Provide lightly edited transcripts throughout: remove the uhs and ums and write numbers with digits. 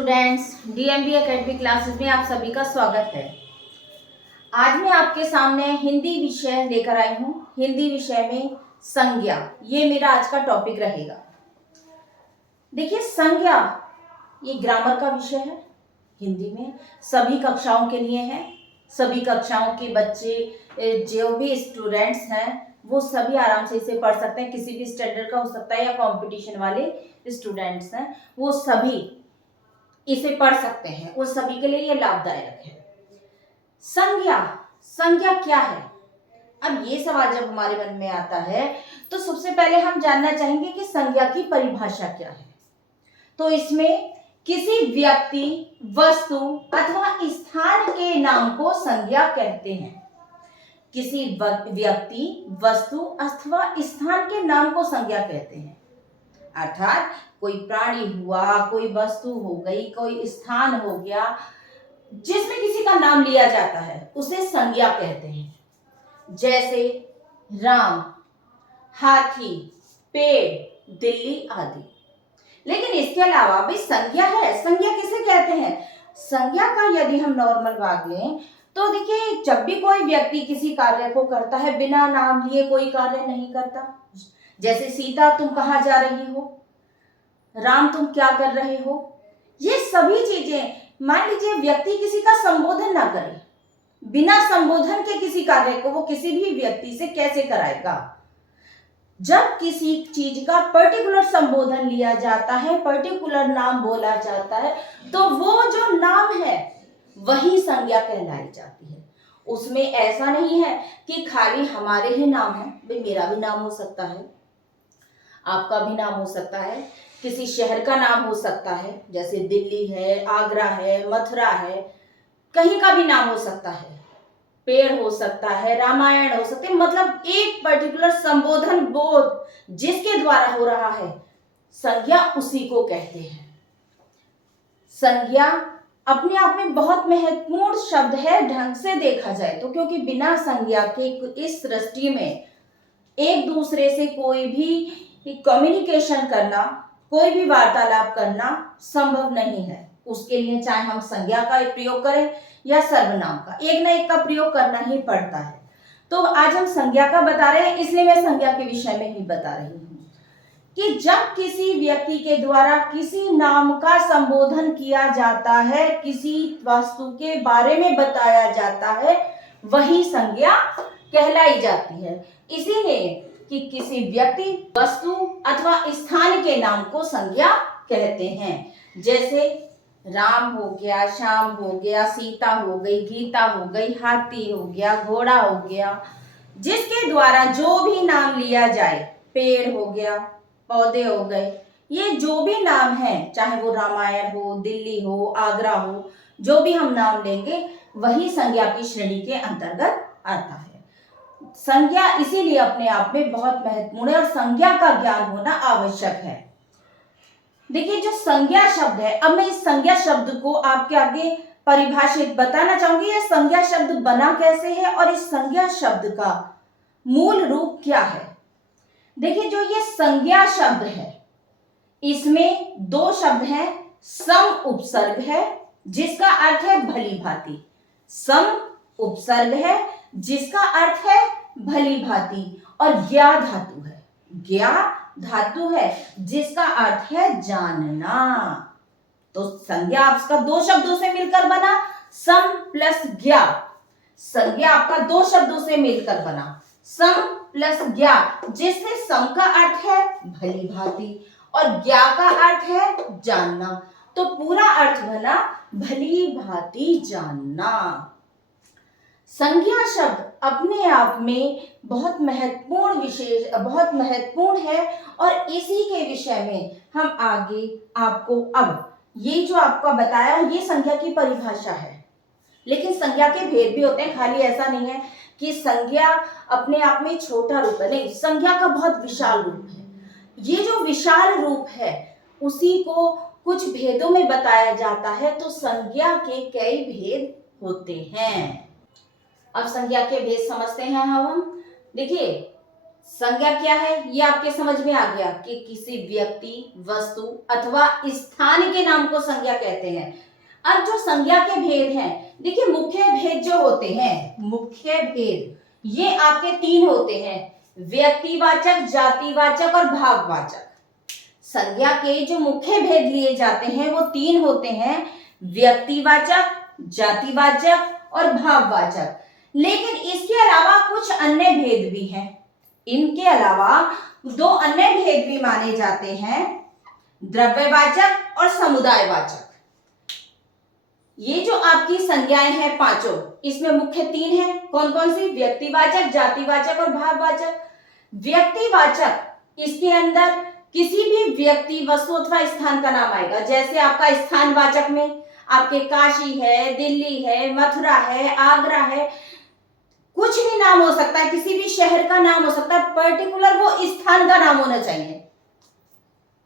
Students, DMB academy classes में आप सभी का स्वागत है। आज मैं आपके सामने हिंदी विषय लेकर आई हूँ। हिंदी विषय में संज्ञा, ये मेरा आज का टॉपिक रहेगा। देखिए, संज्ञा ये ग्रामर का विषय है। हिंदी में सभी कक्षाओं के लिए है। सभी कक्षाओं के बच्चे, जो भी स्टूडेंट्स हैं, वो सभी आराम से इसे पढ़ सकते हैं। किसी भी स्टैंडर्ड का हो सकता है या कंपटीशन वाले स्टूडेंट्स हैं, वो सभी इसे पढ़ सकते हैं। उन सभी के लिए यह लाभदायक है। संज्ञा, संज्ञा क्या है? अब ये सवाल जब हमारे मन में आता है तो सबसे पहले हम जानना चाहेंगे कि संज्ञा की परिभाषा क्या है। तो इसमें किसी व्यक्ति, वस्तु अथवा स्थान के नाम को संज्ञा कहते हैं। किसी व्यक्ति, वस्तु अथवा स्थान के नाम को संज्ञा कहते हैं। अर्थात कोई प्राणी हुआ, कोई वस्तु हो गई, कोई स्थान हो गया, जिसमें किसी का नाम लिया जाता है, उसे संज्ञा कहते हैं। जैसे राम, हाथी, पेड़, दिल्ली आदि। लेकिन इसके अलावा भी संज्ञा है। संज्ञा किसे कहते हैं? संज्ञा का यदि हम नॉर्मल भाग लें तो देखिए, जब भी कोई व्यक्ति किसी कार्य को करता है, बिना नाम लिए कोई कार्य नहीं करता। जैसे सीता, तुम कहाँ जा रही हो? राम, तुम क्या कर रहे हो? ये सभी चीजें, मान लीजिए व्यक्ति किसी का संबोधन ना करे, बिना संबोधन के किसी कार्य को वो किसी भी व्यक्ति से कैसे कराएगा? जब किसी चीज का पर्टिकुलर संबोधन लिया जाता है, पर्टिकुलर नाम बोला जाता है, तो वो जो नाम है वही संज्ञा कहलाई जाती है। उसमें ऐसा नहीं है कि खाली हमारे ही नाम है। भाई, मेरा भी नाम हो सकता है, आपका भी नाम हो सकता है, किसी शहर का नाम हो सकता है, जैसे दिल्ली है, आगरा है, मथुरा है, कहीं का भी नाम हो सकता है। पेड़ हो सकता है, रामायण हो सकते हैं। मतलब एक पर्टिकुलर संबोधन बोध जिसके द्वारा हो रहा है, संज्ञा उसी को कहते हैं। संज्ञा अपने आप में बहुत महत्वपूर्ण शब्द है ढंग से देखा जाए तो, क्योंकि बिना संज्ञा के इस सृष्टि में एक दूसरे से कोई भी कम्युनिकेशन करना, कोई भी वार्तालाप करना संभव नहीं है। उसके लिए चाहे हम संज्ञा का प्रयोग करें या सर्वनाम का, एक ना एक का प्रयोग करना ही पड़ता है। तो आज हम संज्ञा का बता रहे हैं, इसलिए मैं संज्ञा के विषय में ही बता रही हूँ कि जब किसी व्यक्ति के द्वारा किसी नाम का संबोधन किया जाता है, किसी वस्तु के बारे में बताया जाता है, वही संज्ञा कहलाई जाती है। इसीलिए कि किसी व्यक्ति, वस्तु अथवा स्थान के नाम को संज्ञा कहते हैं। जैसे राम हो गया, श्याम हो गया, सीता हो गई, गीता हो गई, हाथी हो गया, घोड़ा हो गया, जिसके द्वारा जो भी नाम लिया जाए, पेड़ हो गया, पौधे हो गए, ये जो भी नाम है, चाहे वो रामायण हो, दिल्ली हो, आगरा हो, जो भी हम नाम लेंगे वही संज्ञा की श्रेणी के अंतर्गत आता है। संज्ञा इसीलिए अपने आप में बहुत महत्वपूर्ण है और संज्ञा का ज्ञान होना आवश्यक है। देखिए, जो संज्ञा शब्द है, अब मैं इस संज्ञा शब्द को आपके आगे परिभाषित बताना चाहूंगी। यह संज्ञा शब्द बना कैसे है और इस संज्ञा शब्द का मूल रूप क्या है। देखिए, जो ये संज्ञा शब्द है, इसमें दो शब्द हैं। सम उपसर्ग है, जिसका अर्थ है भली भांति। सम उपसर्ग है, जिसका अर्थ है भली भांति, और ज्ञा धातु है। ज्ञा धातु है, जिसका अर्थ है जानना। तो संज्ञा आपका दो शब्दों से मिलकर बना, सम प्लस ज्ञा। संज्ञा आपका दो शब्दों से मिलकर बना, सम प्लस ज्ञा, जिससे सम का अर्थ है भली भांति और ज्ञा का अर्थ है जानना। तो पूरा अर्थ बना भली भांति जानना। संज्ञा शब्द अपने आप में बहुत महत्वपूर्ण है और इसी के विषय में हम आगे आपको, अब ये जो आपका बताया, ये संज्ञा की परिभाषा है। लेकिन संज्ञा के भेद भी होते हैं। खाली ऐसा नहीं है कि संज्ञा अपने आप में छोटा रूप है, नहीं, संज्ञा का बहुत विशाल रूप है। ये जो विशाल रूप है, उसी को कुछ भेदों में बताया जाता है। तो संज्ञा के कई भेद होते हैं। अब संज्ञा के भेद समझते हैं हम। देखिए, संज्ञा क्या है ये आपके समझ में आ गया कि किसी व्यक्ति, वस्तु अथवा स्थान के नाम को संज्ञा कहते हैं। अब जो संज्ञा के भेद हैं, देखिए मुख्य भेद जो होते हैं, मुख्य भेद ये आपके तीन होते हैं, व्यक्तिवाचक, जातिवाचक और भाववाचक। संज्ञा के जो मुख्य भेद लिए जाते हैं वो तीन होते हैं, व्यक्तिवाचक, जातिवाचक और भाववाचक। लेकिन इसके अलावा कुछ अन्य भेद भी हैं। इनके अलावा दो अन्य भेद भी माने जाते हैं, द्रव्यवाचक और समुदायवाचक। ये जो आपकी संज्ञाएं हैं पांचों, इसमें मुख्य तीन है, कौन कौन सी? व्यक्तिवाचक, जातिवाचक और भाववाचक। व्यक्तिवाचक, इसके अंदर किसी भी व्यक्ति, वस्तु अथवा स्थान का नाम आएगा। जैसे आपका स्थानवाचक में आपके काशी है, दिल्ली है, मथुरा है, आगरा है, कुछ भी नाम हो सकता है, किसी भी शहर का नाम हो सकता है, पर्टिकुलर वो स्थान का नाम होना चाहिए।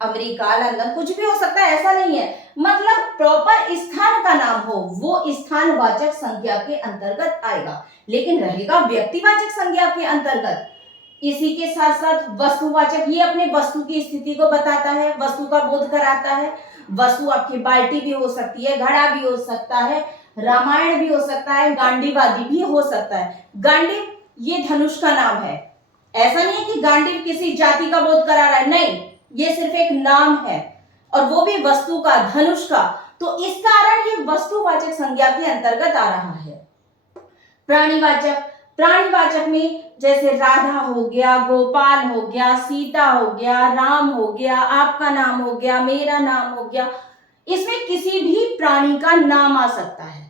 अमेरिका, लंदन, कुछ भी हो सकता है, ऐसा नहीं है, मतलब प्रॉपर स्थान का नाम हो, वो स्थानवाचक संज्ञा के अंतर्गत आएगा, लेकिन रहेगा व्यक्तिवाचक संज्ञा के अंतर्गत। इसी के साथ साथ वस्तुवाचक, ये अपने वस्तु की स्थिति को बताता है, वस्तु का बोध कराता है। वस्तु आपकी बाल्टी भी हो सकती है, घड़ा भी हो सकता है, रामायण भी हो सकता है, गांडीवादी भी हो सकता है। गांडीव ये धनुष का नाम है, ऐसा नहीं है कि गांडीव किसी जाति का बोध करा रहा है, नहीं, ये सिर्फ एक नाम है, और वो भी वस्तु का, धनुष का। तो इस कारण ये वस्तुवाचक संज्ञा के अंतर्गत आ रहा है। प्राणीवाचक, प्राणीवाचक में जैसे राधा हो गया, गोपाल हो गया, सीता हो गया, राम हो गया, आपका नाम हो गया, मेरा नाम हो गया, इसमें किसी भी प्राणी का नाम आ सकता है।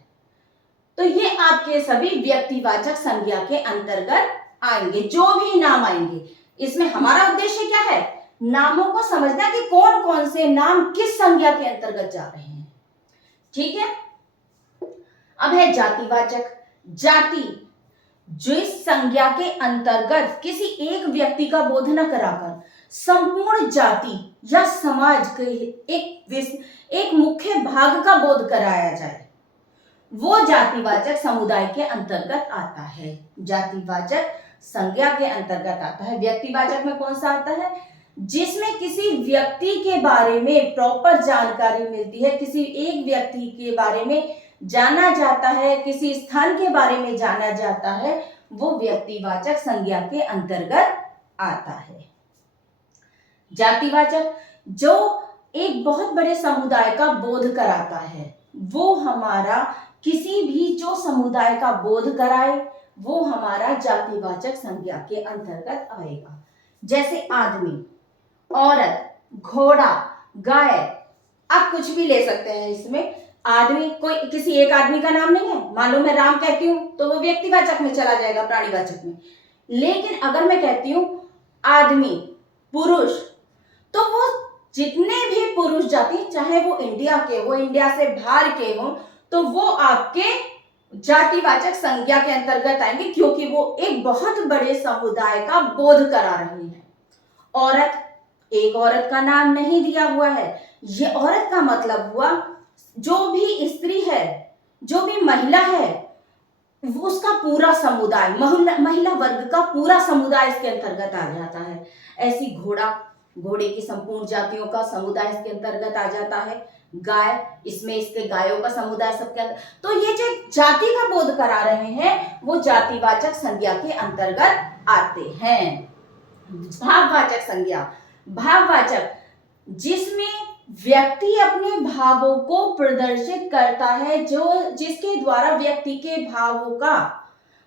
तो ये आपके सभी व्यक्तिवाचक संज्ञा के अंतर्गत आएंगे, जो भी नाम आएंगे। इसमें हमारा उद्देश्य क्या है? नामों को समझना कि कौन कौन से नाम किस संज्ञा के अंतर्गत जा रहे हैं। ठीक है, अब है जातिवाचक। जाति, जिस संज्ञा के अंतर्गत किसी एक व्यक्ति का बोध न कराकर संपूर्ण जाति या समाज के एक मुख्य भाग का बोध कराया जाए, वो जातिवाचक समुदाय के अंतर्गत आता है, जातिवाचक संज्ञा के अंतर्गत आता है। व्यक्तिवाचक में कौन सा आता है? जिसमें किसी व्यक्ति के बारे में प्रॉपर जानकारी मिलती है, किसी एक व्यक्ति के बारे में जाना जाता है, किसी स्थान के बारे में जाना जाता है, वो व्यक्तिवाचक संज्ञा के अंतर्गत आता है। जातिवाचक, जो एक बहुत बड़े समुदाय का बोध कराता है, वो हमारा किसी भी जो समुदाय का बोध कराए, वो हमारा जातिवाचक संज्ञा के अंतर्गत आएगा। जैसे आदमी, औरत, घोड़ा, गाय, आप कुछ भी ले सकते हैं इसमें। आदमी, कोई किसी एक आदमी का नाम नहीं है, मान लो मैं राम कहती हूं तो वो व्यक्तिवाचक में चला जाएगा, प्राणीवाचक में। लेकिन अगर मैं कहती हूं आदमी, पुरुष, तो वो जितने भी पुरुष जाति, चाहे वो इंडिया के हो, इंडिया से बाहर के हो, तो वो आपके जातिवाचक संज्ञा के अंतर्गत आएंगे, क्योंकि वो एक बहुत बड़े समुदाय का बोध करा रही है। औरत, एक औरत का नाम नहीं दिया हुआ है, ये औरत का मतलब हुआ जो भी स्त्री है, जो भी महिला है, वो उसका पूरा समुदाय, महिला वर्ग का पूरा समुदाय इसके अंतर्गत आ जाता है। ऐसी घोड़ा, घोड़े की संपूर्ण जातियों का समुदाय इसके अंतर्गत आ जाता है। गाय, इसमें इसके गायों का समुदाय सबके अंदर। तो ये जो जाति का बोध करा रहे हैं, वो जातिवाचक संज्ञा के अंतर्गत आते हैं। भाववाचक संज्ञा, भाववाचक, जिसमें व्यक्ति अपने भावों को प्रदर्शित करता है, जो जिसके द्वारा व्यक्ति के भावों का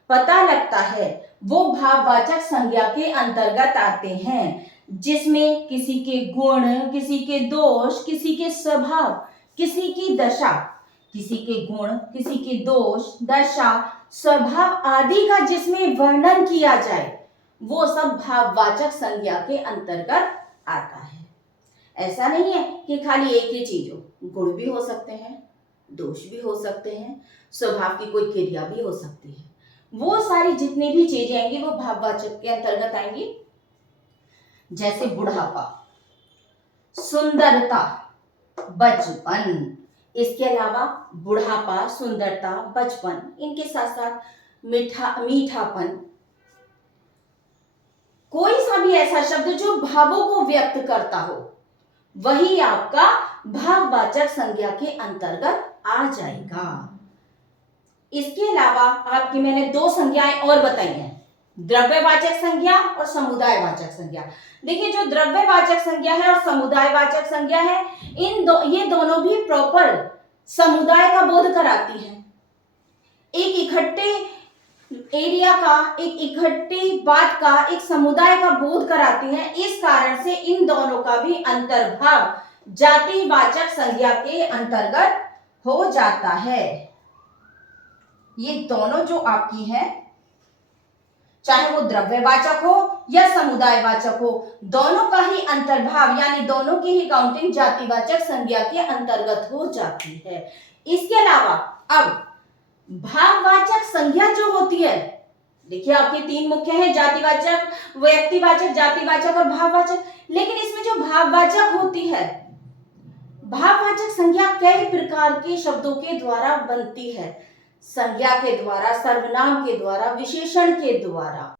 पता लगता है, वो भाववाचक संज्ञा के अंतर्गत आते हैं। जिसमें किसी के गुण, किसी के दोष, किसी के स्वभाव, किसी की दशा, किसी के गुण, किसी के दोष, दशा, स्वभाव आदि का जिसमें वर्णन किया जाए, वो सब भाववाचक संज्ञा के अंतर्गत आता है। ऐसा नहीं है कि खाली एक ही चीज हो, गुण भी हो सकते हैं, दोष भी हो सकते हैं, स्वभाव की कोई क्रिया भी हो सकती है। वो सारी जितनी भी चीजें आएंगी वो भाववाचक के अंतर्गत आएंगी। जैसे बुढ़ापा, सुंदरता, बचपन, इसके अलावा बुढ़ापा, सुंदरता, बचपन, इनके साथ साथ मीठापन, कोई सा भी ऐसा शब्द जो भावों को व्यक्त करता हो वही आपका भाववाचक संज्ञा के अंतर्गत आ जाएगा। इसके अलावा आपकी मैंने दो संज्ञाएं और बताई हैं, द्रव्यवाचक संज्ञा और समुदायवाचक संज्ञा। देखिए, जो द्रव्यवाचक संज्ञा है और समुदायवाचक संज्ञा है, ये दोनों भी प्रॉपर समुदाय का बोध कराती हैं। एक इकट्ठे एरिया का, एक इकट्ठी बात का, एक समुदाय का बोध कराती हैं। इस कारण से इन दोनों का भी अंतर्भाव जातिवाचक संज्ञा के अंतर्गत हो जाता है। ये दोनों जो आपकी है, चाहे वो द्रव्यवाचक हो या समुदायवाचक हो, दोनों का ही अंतर्भाव यानी दोनों की ही काउंटिंग जातिवाचक संज्ञा के अंतर्गत हो जाती है। इसके अलावा अब भाववाचक संज्ञा जो होती है, देखिए आपके तीन मुख्य हैं, जातिवाचक, व्यक्तिवाचक, जातिवाचक और भाववाचक। लेकिन इसमें जो भाववाचक होती है, भाववाचक संज्ञा कई प्रकार के शब्दों के द्वारा बनती है। संज्ञा के द्वारा, सर्वनाम के द्वारा, विशेषण के द्वारा।